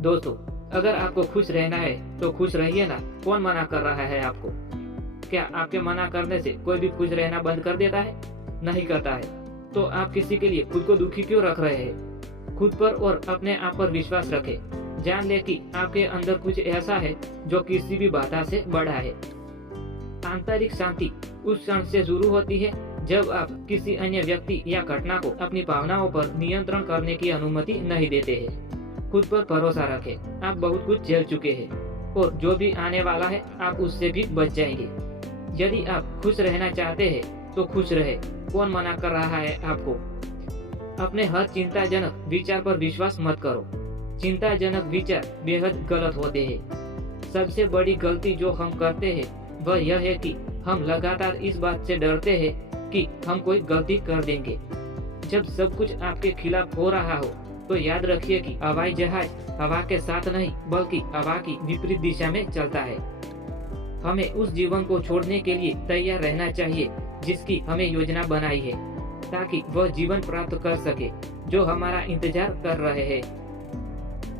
दोस्तों, अगर आपको खुश रहना है तो खुश रहिए ना। कौन मना कर रहा है आपको? क्या आपके मना करने से कोई भी खुश रहना बंद कर देता है? नहीं करता है। तो आप किसी के लिए खुद को दुखी क्यों रख रहे हैं? खुद पर और अपने आप पर विश्वास रखें। जान ले कि आपके अंदर कुछ ऐसा है जो किसी भी बाधा से बड़ा है। आंतरिक शांति उस क्षण से शुरू होती है जब आप किसी अन्य व्यक्ति या घटना को अपनी भावनाओं पर नियंत्रण करने की अनुमति नहीं देते हैं। खुद पर भरोसा रखें। आप बहुत कुछ झेल चुके हैं और जो भी आने वाला है आप उससे भी बच जाएंगे। यदि आप खुश रहना चाहते हैं तो खुश रहे। कौन मना कर रहा है आपको? अपने हर चिंताजनक विचार पर विश्वास मत करो। चिंताजनक विचार बेहद गलत होते हैं। सबसे बड़ी गलती जो हम करते हैं वह यह है कि हम लगातार इस बात से डरते हैं कि हम कोई गलती कर देंगे। जब सब कुछ आपके खिलाफ हो रहा हो तो याद रखिए कि हवाई जहाज हवा के साथ नहीं बल्कि हवा की विपरीत दिशा में चलता है। हमें उस जीवन को छोड़ने के लिए तैयार रहना चाहिए जिसकी हमें योजना बनाई है, ताकि वह जीवन प्राप्त कर सके जो हमारा इंतजार कर रहे हैं।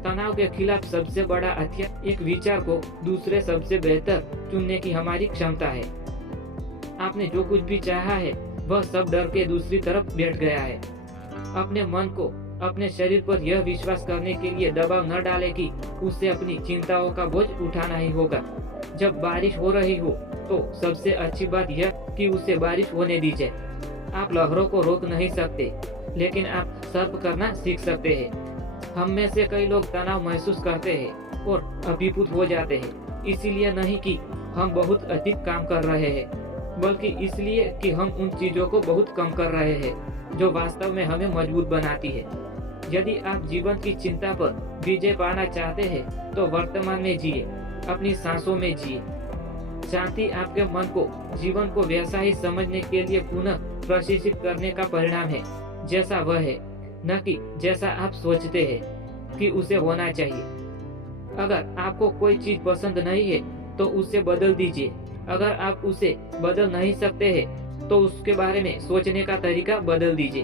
तनाव के खिलाफ सबसे बड़ा हथियार एक विचार को दूसरे सबसे बेहतर चुनने की हमारी क्षमता है। आपने जो कुछ भी चाहा है वह सब डर के दूसरी तरफ बैठ गया है। अपने मन को अपने शरीर पर यह विश्वास करने के लिए दबाव न डालें कि उसे अपनी चिंताओं का बोझ उठाना ही होगा। जब बारिश हो रही हो तो सबसे अच्छी बात यह कि उसे बारिश होने दीजिए। आप लहरों को रोक नहीं सकते, लेकिन आप सर्फ करना सीख सकते हैं। हम में से कई लोग तनाव महसूस करते हैं और अभिभूत हो जाते हैं, इसीलिए नहीं कि हम बहुत अधिक काम कर रहे हैं, बल्कि इसलिए कि हम उन चीजों को बहुत कम कर रहे हैं जो वास्तव में हमें मजबूत बनाती है। यदि आप जीवन की चिंता पर विजय पाना चाहते हैं तो वर्तमान में जिए, अपनी सांसों में जिए। शांति आपके मन को जीवन को वैसा ही समझने के लिए पुनः प्रशिक्षित करने का परिणाम है जैसा वह है, न कि जैसा आप सोचते हैं कि उसे होना चाहिए। अगर आपको कोई चीज पसंद नहीं है तो उसे बदल दीजिए। अगर आप उसे बदल नहीं सकते हैं तो उसके बारे में सोचने का तरीका बदल दीजिए।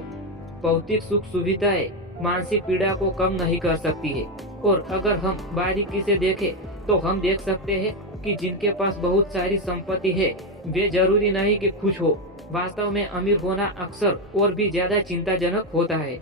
भौतिक सुख सुविधाएं मानसिक पीड़ा को कम नहीं कर सकती है, और अगर हम बारीकी से देखें तो हम देख सकते हैं कि जिनके पास बहुत सारी संपत्ति है वे जरूरी नहीं कि खुश हो। वास्तव में अमीर होना अक्सर और भी ज्यादा चिंताजनक होता है।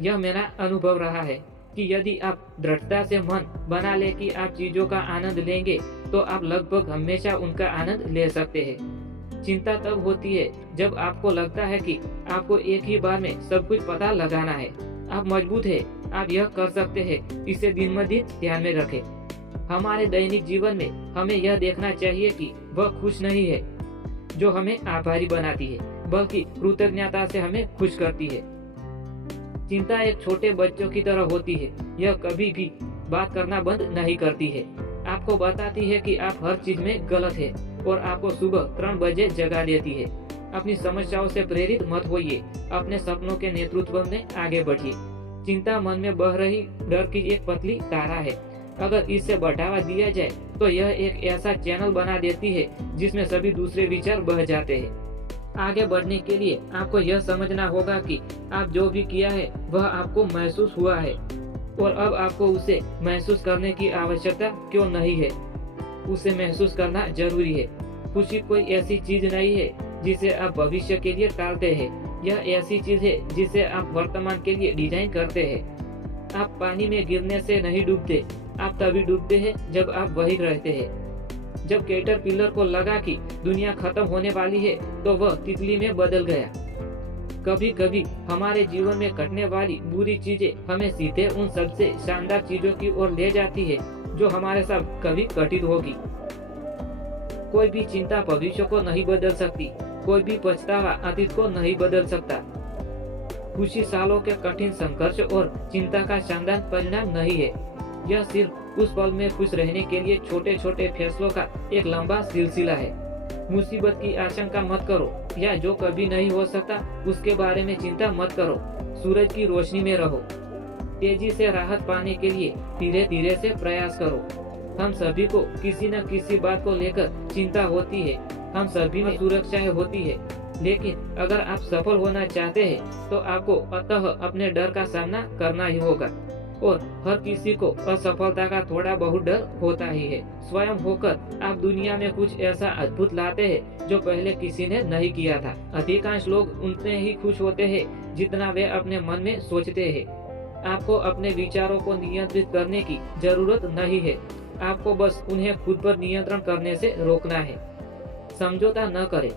यह मेरा अनुभव रहा है कि यदि आप दृढ़ता से मन बना ले कि आप चीजों का आनंद लेंगे तो आप लगभग हमेशा उनका आनंद ले सकते हैं। चिंता तब होती है जब आपको लगता है कि आपको एक ही बार में सब कुछ पता लगाना है। आप मजबूत है, आप यह कर सकते हैं, इसे दिन ब दिन ध्यान में रखें। हमारे दैनिक जीवन में हमें यह देखना चाहिए कि वह खुश नहीं है जो हमें आभारी बनाती है, बल्कि कृतज्ञता से हमें खुश करती है। चिंता एक छोटे बच्चों की तरह होती है। यह कभी भी बात करना बंद नहीं करती है। आपको बताती है कि आप हर चीज में गलत है और आपको सुबह 3 बजे जगा देती है। अपनी समस्याओं से प्रेरित मत होइए, अपने सपनों के नेतृत्व में आगे बढ़िए। चिंता मन में बह रही डर की एक पतली तारा है। अगर इसे बढ़ावा दिया जाए तो यह एक ऐसा चैनल बना देती है जिसमें सभी दूसरे विचार बह जाते हैं। आगे बढ़ने के लिए आपको यह समझना होगा कि आप जो भी किया है वह आपको महसूस हुआ है, और अब आपको उसे महसूस करने की आवश्यकता क्यों नहीं है। उसे महसूस करना जरूरी है। खुशी कोई ऐसी चीज नहीं है जिसे आप भविष्य के लिए टालते हैं। यह ऐसी चीज है जिसे आप वर्तमान के लिए डिजाइन करते हैं। आप पानी में गिरने से नहीं डूबते, आप तभी डूबते हैं जब आप वहीं रहते हैं। जब कैटरपिलर को लगा कि दुनिया खत्म होने वाली है तो वह तितली में बदल गया। कभी कभी हमारे जीवन में घटने वाली बुरी चीजें हमें सीधे उन सबसे शानदार चीजों की ओर ले जाती है जो हमारे साथ कभी घटित होगी। कोई भी चिंता भविष्य को नहीं बदल सकती, कोई भी पछतावा अतीत को नहीं बदल सकता। खुशी सालों के कठिन संघर्ष और चिंता का शानदार परिणाम नहीं है। यह सिर्फ उस पल में खुश रहने के लिए छोटे छोटे फैसलों का एक लंबा सिलसिला है। मुसीबत की आशंका मत करो, या जो कभी नहीं हो सकता उसके बारे में चिंता मत करो। सूरज की रोशनी में रहो। तेजी से राहत पाने के लिए धीरे धीरे से प्रयास करो। हम सभी को किसी न किसी बात को लेकर चिंता होती है। हम सभी में सुरक्षाएं होती है, लेकिन अगर आप सफल होना चाहते हैं तो आपको अतः अपने डर का सामना करना ही होगा। और हर किसी को असफलता का थोड़ा बहुत डर होता ही है। स्वयं होकर आप दुनिया में कुछ ऐसा अद्भुत लाते हैं जो पहले किसी ने नहीं किया था। अधिकांश लोग उतने ही खुश होते हैं जितना वे अपने मन में सोचते हैं। आपको अपने विचारों को नियंत्रित करने की जरूरत नहीं है, आपको बस उन्हें खुद पर नियंत्रण करने से रोकना है। समझौता न करें,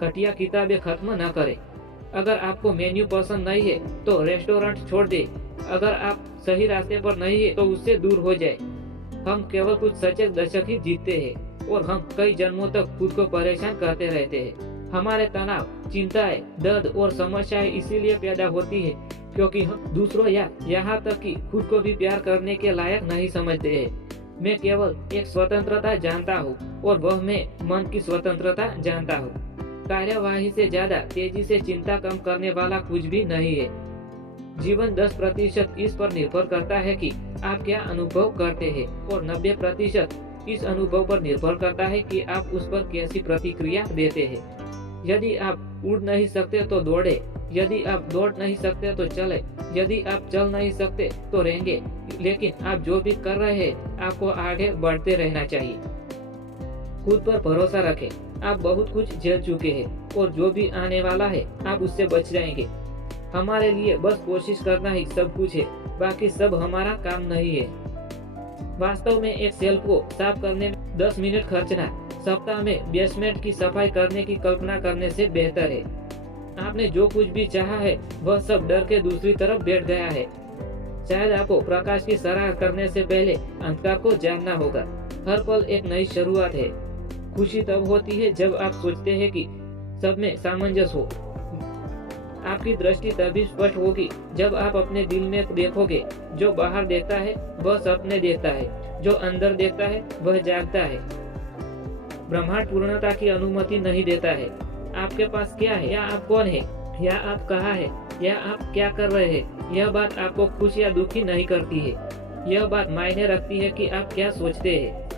घटिया किताबें खत्म न करें। अगर आपको मेन्यू पसंद नहीं है तो रेस्टोरेंट छोड़ दे। अगर आप सही रास्ते पर नहीं है तो उससे दूर हो जाए। हम केवल कुछ सचेत दशक ही जीतते हैं और हम कई जन्मों तक खुद को परेशान करते रहते हैं। हमारे तनाव, चिंताएं, दर्द और समस्याएं इसीलिए पैदा होती है क्योंकि हम दूसरों या यहाँ तक कि खुद को भी प्यार करने के लायक नहीं समझते हैं। मैं केवल एक स्वतंत्रता जानता हूँ और वह मैं मन की स्वतंत्रता जानता हूँ। कार्यवाही से ज्यादा तेजी से चिंता कम करने वाला कुछ भी नहीं है। जीवन 10% इस पर निर्भर करता है कि आप क्या अनुभव करते हैं और 90% इस अनुभव पर निर्भर करता है कि आप उस पर कैसी प्रतिक्रिया देते हैं। यदि आप उड़ नहीं सकते तो दौड़े, यदि आप दौड़ नहीं सकते तो चले, यदि आप चल नहीं सकते तो रहेंगे, लेकिन आप जो भी कर रहे हैं आपको आगे बढ़ते रहना चाहिए। खुद पर भरोसा रखें, आप बहुत कुछ झेल चुके हैं और जो भी आने वाला है आप उससे बच जाएंगे। हमारे लिए बस कोशिश करना ही सब कुछ है, बाकी सब हमारा काम नहीं है। वास्तव में एक शेल्फ को साफ करने में 10 मिनट खर्चना सप्ताह में बेसमेंट की सफाई करने की कल्पना करने से बेहतर है। आपने जो कुछ भी चाहा है वह सब डर के दूसरी तरफ बैठ गया है। शायद आपको प्रकाश की सराहना करने से पहले अंधकार को जानना होगा। हर पल एक नई शुरुआत है। खुशी तब होती है जब आप सोचते हैं कि सब में सामंजस्य हो। आपकी दृष्टि तभी स्पष्ट होगी जब आप अपने दिल में देखोगे। जो बाहर देखता है वह सपने देखता है, जो अंदर देखता है वह जागता है। ब्रह्मांड पूर्णता की अनुमति नहीं देता है। आपके पास क्या है, या आप कौन है, या आप कहाँ है, या आप क्या कर रहे हैं, यह बात आपको खुश या दुखी नहीं करती है। यह बात मायने रखती है कि आप क्या सोचते हैं।